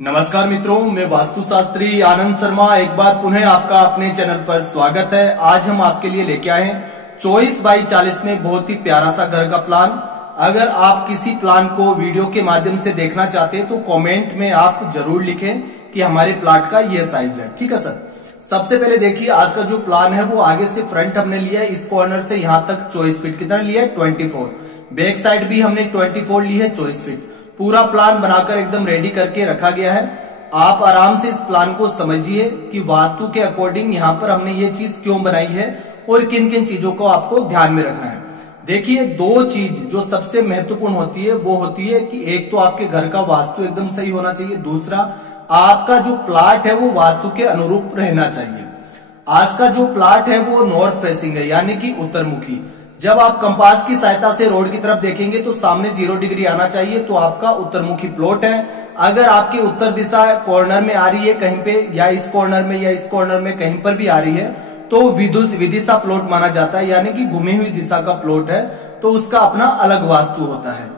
नमस्कार मित्रों, मैं वास्तुशास्त्री आनंद शर्मा एक बार पुनः आपका अपने चैनल पर स्वागत है। आज हम आपके लिए लेके आए हैं 24x40 में बहुत ही प्यारा सा घर का प्लान। अगर आप किसी प्लान को वीडियो के माध्यम से देखना चाहते हैं तो कमेंट में आप जरूर लिखें कि हमारे प्लाट का ये साइज है। ठीक है सर। सबसे पहले देखिए, आज का जो प्लान है वो आगे से फ्रंट हमने लिया है, इस कॉर्नर से यहाँ तक 24 फीट कितना लिया है 24। बैक साइड भी हमने 24 ली है 24 फीट। पूरा प्लान बनाकर एकदम रेडी करके रखा गया है। आप आराम से इस प्लान को समझिए कि वास्तु के अकॉर्डिंग यहाँ पर हमने ये चीज क्यों बनाई है और किन किन चीजों को आपको ध्यान में रखना है। देखिए, दो चीज जो सबसे महत्वपूर्ण होती है वो होती है कि एक तो आपके घर का वास्तु एकदम सही होना चाहिए, दूसरा आपका जो प्लाट है वो वास्तु के अनुरूप रहना चाहिए। आज का जो प्लाट है वो नॉर्थ फेसिंग है, यानी कि उत्तरमुखी। जब आप कंपास की सहायता से रोड की तरफ देखेंगे तो सामने 0 डिग्री आना चाहिए, तो आपका उत्तरमुखी प्लॉट है। अगर आपकी उत्तर दिशा कॉर्नर में आ रही है कहीं पे, या इस कॉर्नर में या इस कॉर्नर में कहीं पर भी आ रही है, तो विदिशा प्लॉट माना जाता है, यानी कि घूमी हुई दिशा का प्लॉट है, तो उसका अपना अलग वास्तु होता है।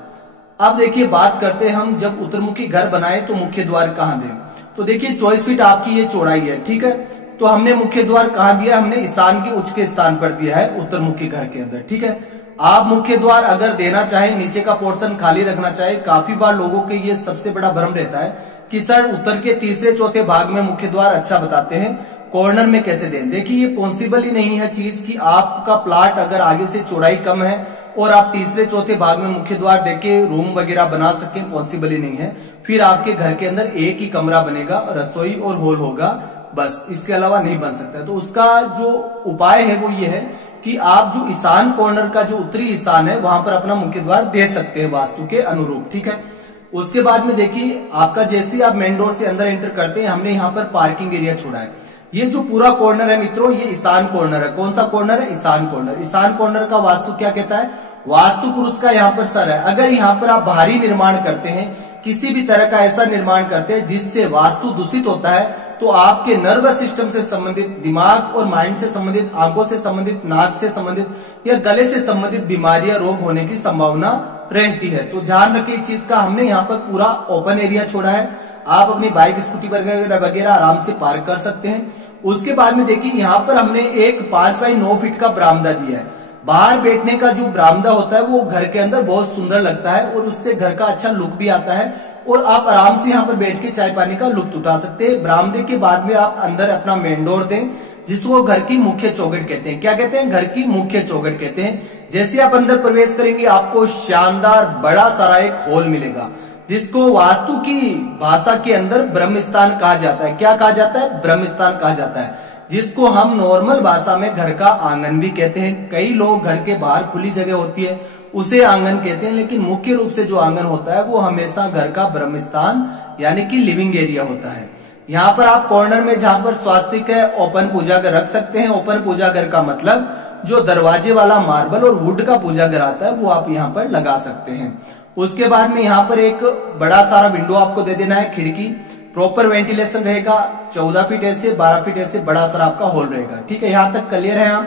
अब देखिए, बात करते हैं हम जब उत्तरमुखी घर बनाए तो मुख्य द्वार कहाँ दें। तो देखिए 24 फीट आपकी ये चौड़ाई है, ठीक है। तो हमने मुख्य द्वार कहाँ दिया, हमने ईशान के उच्च के स्थान पर दिया है उत्तरमुखी घर के अंदर, ठीक है। आप मुख्य द्वार अगर देना चाहे, नीचे का पोर्शन खाली रखना चाहे, काफी बार लोगों के ये सबसे बड़ा भ्रम रहता है कि सर उत्तर के तीसरे चौथे भाग में मुख्य द्वार अच्छा बताते हैं, कॉर्नर में कैसे दें। देखिए, ये पॉसिबल ही नहीं है चीज कि आपका प्लाट अगर आगे से चौड़ाई कम है और आप तीसरे चौथे भाग में मुख्य द्वार देके रूम वगैरह बना सके, पॉसिबल ही नहीं है। फिर आपके घर के अंदर एक ही कमरा बनेगा, रसोई और हॉल होगा, बस, इसके अलावा नहीं बन सकता। तो उसका जो उपाय है वो ये है कि आप जो ईशान कॉर्नर का जो उत्तरी ईशान है वहां पर अपना मुख्य द्वार दे सकते हैं वास्तु के अनुरूप, ठीक है। उसके बाद में देखिए, आपका जैसे आप मेन डोर से अंदर एंटर करते हैं, हमने यहाँ पर पार्किंग एरिया छोड़ा है। ये जो पूरा कॉर्नर है मित्रों, ये ईशान कॉर्नर है। कौन सा कॉर्नर है? ईशान कॉर्नर। ईशान कॉर्नर का वास्तु क्या कहता है? वास्तु पुरुष का यहाँ पर सर है। अगर यहाँ पर आप भारी निर्माण करते हैं, किसी भी तरह का ऐसा निर्माण करते हैं जिससे वास्तु दूषित होता है, तो आपके नर्वस सिस्टम से संबंधित, दिमाग और माइंड से संबंधित, आंखों से संबंधित, नाक से संबंधित या गले से संबंधित बीमारियां, रोग होने की संभावना रहती है। तो ध्यान रखिए इस चीज का। हमने यहाँ पर पूरा ओपन एरिया छोड़ा है, आप अपनी बाइक स्कूटी वगैरह आराम से पार्क कर सकते हैं। उसके बाद में देखिए, यहाँ पर हमने एक 5x9 फीट का बरामदा दिया है। बाहर बैठने का जो बरामदा होता है वो घर के अंदर बहुत सुंदर लगता है और उससे घर का अच्छा लुक भी आता है और आप आराम से यहाँ पर बैठ के चाय पानी का लुत्फ उठा सकते हैं। बरामदे के बाद में आप अंदर अपना मेन डोर दें, जिसको घर की मुख्य चौखट कहते हैं। क्या कहते हैं? घर की मुख्य चौखट कहते हैं। जैसे आप अंदर प्रवेश करेंगे, आपको शानदार बड़ा सारा एक हॉल मिलेगा, जिसको वास्तु की भाषा के अंदर ब्रह्म स्थान कहा जाता है। क्या कहा जाता है? ब्रह्म स्थान कहा जाता है, जिसको हम नॉर्मल भाषा में घर का आंगन भी कहते हैं। कई लोग घर के बाहर खुली जगह होती है उसे आंगन कहते हैं, लेकिन मुख्य रूप से जो आंगन होता है वो हमेशा घर का ब्रह्म स्थान यानी कि लिविंग एरिया होता है। यहाँ पर आप कॉर्नर में जहाँ पर स्वास्तिक है, ओपन पूजा घर रख सकते हैं। ओपन पूजा घर का मतलब जो दरवाजे वाला मार्बल और वुड का पूजा घर आता है वो आप यहाँ पर लगा सकते हैं। उसके बाद में यहाँ पर एक बड़ा सारा विंडो आपको दे देना है, खिड़की, प्रॉपर वेंटिलेशन रहेगा। 14 फीट ऐसे, 12 फीट ऐसे बड़ा सारा आपका हॉल रहेगा, ठीक है। यहाँ तक क्लियर है हम।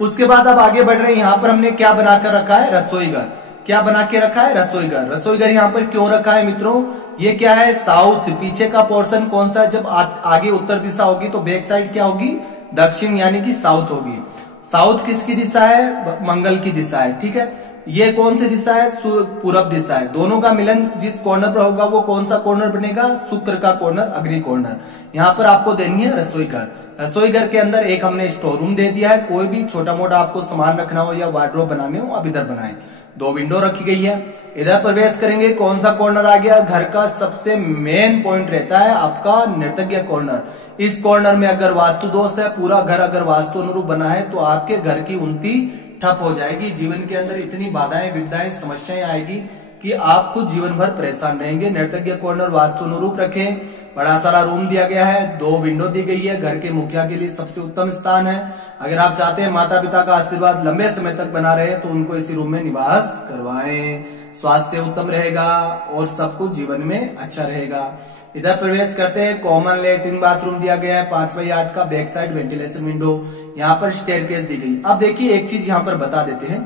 उसके बाद अब आगे बढ़ रहे हैं। यहाँ पर हमने क्या बनाकर रखा है? रसोई घर। क्या बना के रखा है? रसोई घर। रसोई घर यहाँ पर क्यों रखा है मित्रों? ये क्या है? साउथ। पीछे का पोर्शन कौन सा है? जब आगे उत्तर दिशा होगी तो बैक साइड क्या होगी? दक्षिण, यानी कि साउथ होगी। साउथ किसकी दिशा है? मंगल की दिशा है, ठीक है। ये कौन सी दिशा है? पूरब दिशा है। दोनों का मिलन जिस कॉर्नर पर होगा वो कौन सा कॉर्नर बनेगा? शुक्र का कॉर्नर, अग्नि कॉर्नर। यहाँ पर आपको देनी है रसोई घर। रसोई घर के अंदर एक हमने स्टोर रूम दे दिया है। कोई भी छोटा मोटा आपको सामान रखना हो या वार्डरोब बनाने हो, आप इधर बनाएं। 2 विंडो रखी गई है। इधर प्रवेश करेंगे, कौन सा कॉर्नर आ गया? घर का सबसे मेन पॉइंट रहता है आपका नृतज्ञ कॉर्नर। इस कॉर्नर में अगर वास्तु दोष है, पूरा घर अगर वास्तु अनुरूप बना है, तो आपके घर की उन्नति ठप हो जाएगी। जीवन के अंदर इतनी बाधाएं, विपदाएं, समस्याएं आएगी कि आप खुद जीवन भर परेशान रहेंगे। नृतज्ञ कॉर्नर वास्तु अनुरूप रखें। बड़ा सारा रूम दिया गया है, 2 विंडो दी गई है। घर के मुखिया के लिए सबसे उत्तम स्थान है। अगर आप चाहते हैं माता पिता का आशीर्वाद लंबे समय तक बना रहे तो उनको इसी रूम में निवास करवाएं। स्वास्थ्य उत्तम रहेगा और सब कुछ जीवन में अच्छा रहेगा। इधर प्रवेश करते हैं, कॉमन लेटरिन बाथरूम दिया गया है 5x8 का, बैक साइड वेंटिलेशन विंडो, यहाँ पर स्टेयरकेस दी गई। अब देखिए एक चीज यहाँ पर बता देते हैं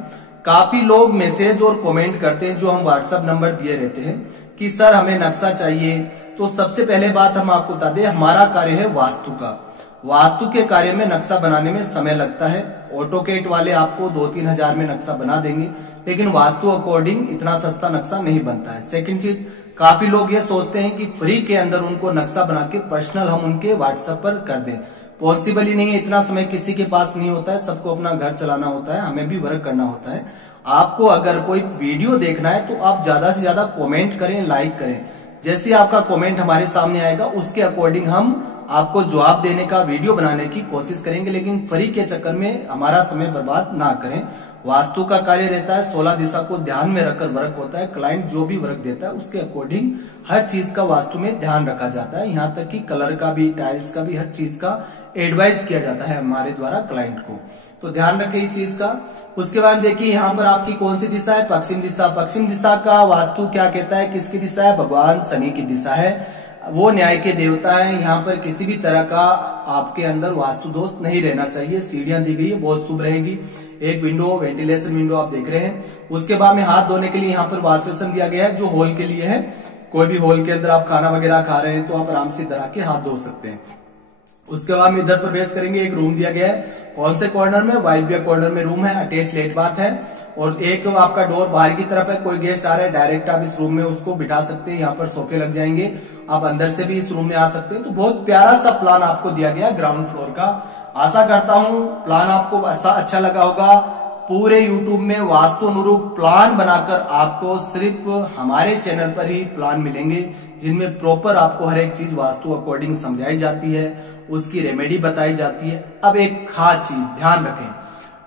काफी लोग मैसेज और कमेंट करते हैं जो हम व्हाट्सएप नंबर दिए रहते हैं कि सर हमें नक्शा चाहिए। तो सबसे पहले बात हम आपको बता दें, हमारा कार्य है वास्तु का। वास्तु के कार्य में नक्शा बनाने में समय लगता है। ऑटोकेट वाले आपको 2-3 हजार में नक्शा बना देंगे, लेकिन वास्तु अकॉर्डिंग इतना सस्ता नक्शा नहीं बनता है। सेकंड चीज, काफी लोग ये सोचते हैं कि फ्री के अंदर उनको नक्शा बना के पर्सनल हम उनके व्हाट्सएप पर कर दें। पॉसिबल ही नहीं है, इतना समय किसी के पास नहीं होता है, सबको अपना घर चलाना होता है, हमें भी वर्क करना होता है। आपको अगर कोई वीडियो देखना है तो आप ज्यादा से ज्यादा कमेंट करें, लाइक करें। जैसे आपका कमेंट हमारे सामने आएगा उसके अकॉर्डिंग हम आपको जवाब देने का वीडियो बनाने की कोशिश करेंगे, लेकिन फ्री के चक्कर में हमारा समय बर्बाद ना करें। वास्तु का कार्य रहता है 16 दिशा को ध्यान में रखकर वर्क होता है। क्लाइंट जो भी वर्क देता है उसके अकॉर्डिंग हर चीज का वास्तु में ध्यान रखा जाता है, यहाँ तक कि कलर का भी, टाइल्स का भी, हर चीज का एडवाइस किया जाता है हमारे द्वारा क्लाइंट को। तो ध्यान रखें इस चीज का। उसके बाद देखिए यहाँ पर आपकी कौन सी दिशा है, पश्चिम दिशा। पश्चिम दिशा का वास्तु क्या कहता है, किसकी दिशा है, भगवान शनि की दिशा है। वो न्याय के देवता है। यहाँ पर किसी भी तरह का आपके अंदर वास्तु दोष नहीं रहना चाहिए। सीढ़ियां दी गई है, बहुत शुभ रहेगी। एक विंडो, वेंटिलेशन विंडो आप देख रहे हैं। उसके बाद में हाथ धोने के लिए यहाँ पर वॉश बेसिन दिया गया है जो हॉल के लिए है। कोई भी हॉल के अंदर आप खाना वगैरह खा रहे हैं तो आप आराम से इधर आके हाथ धो सकते हैं। उसके बाद में इधर प्रवेश करेंगे, एक रूम दिया गया है। कौन से कॉर्नर में, वायव्य कॉर्नर में रूम है, अटैच लेट बाथ है। और एक आपका डोर बाहर की तरफ है। कोई गेस्ट आ रहा है डायरेक्ट आप इस रूम में उसको बिठा सकते हैं। यहाँ पर सोफे लग जाएंगे, आप अंदर से भी इस रूम में आ सकते हैं। तो बहुत प्यारा सा प्लान आपको दिया गया ग्राउंड फ्लोर का। आशा करता हूँ प्लान आपको अच्छा लगा होगा। पूरे यूट्यूब में वास्तु अनुरूप प्लान बनाकर आपको सिर्फ हमारे चैनल पर ही प्लान मिलेंगे, जिनमें प्रॉपर आपको हर एक चीज वास्तु अकॉर्डिंग समझाई जाती है, उसकी रेमेडी बताई जाती है। अब एक खास चीज ध्यान रखें,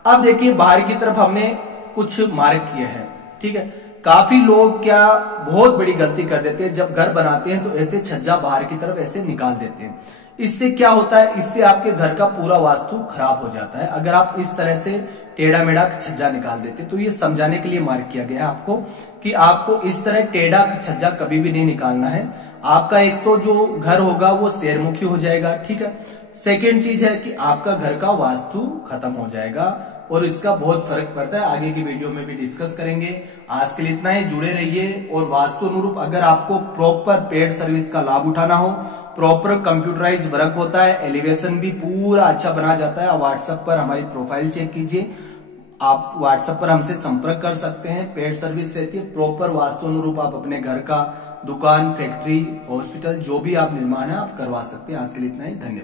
अब देखिए बाहर की तरफ हमने कुछ मार्क किए हैं, ठीक है। काफी लोग क्या बहुत बड़ी गलती कर देते हैं, जब घर बनाते हैं तो ऐसे छज्जा बाहर की तरफ ऐसे निकाल देते हैं। इससे क्या होता है, इससे आपके घर का पूरा वास्तु खराब हो जाता है। अगर आप इस तरह से टेढ़ा मेढ़ा छज्जा निकाल देते, तो ये समझाने के लिए मार्क किया गया है आपको कि आपको इस तरह टेढ़ा छज्जा कभी भी नहीं निकालना है। आपका एक तो जो घर होगा वो शेरमुखी हो जाएगा, ठीक है। सेकेंड चीज है कि आपका घर का वास्तु खत्म हो जाएगा और इसका बहुत फर्क पड़ता है। आगे की वीडियो में भी डिस्कस करेंगे। आज के लिए इतना ही, जुड़े रहिए। और वास्तु अनुरूप अगर आपको प्रॉपर पेड सर्विस का लाभ उठाना हो, प्रॉपर कंप्यूटराइज वर्क होता है, एलिवेशन भी पूरा अच्छा बना जाता है। आप व्हाट्सएप पर हमारी प्रोफाइल चेक कीजिए, आप व्हाट्सएप पर हमसे संपर्क कर सकते हैं। पेड सर्विस रहती है, प्रॉपर वास्तु अनुरूप आप अपने घर का, दुकान, फैक्ट्री, हॉस्पिटल, जो भी आप निर्माण है आप करवा सकते हैं। आज के लिए इतना ही, धन्यवाद।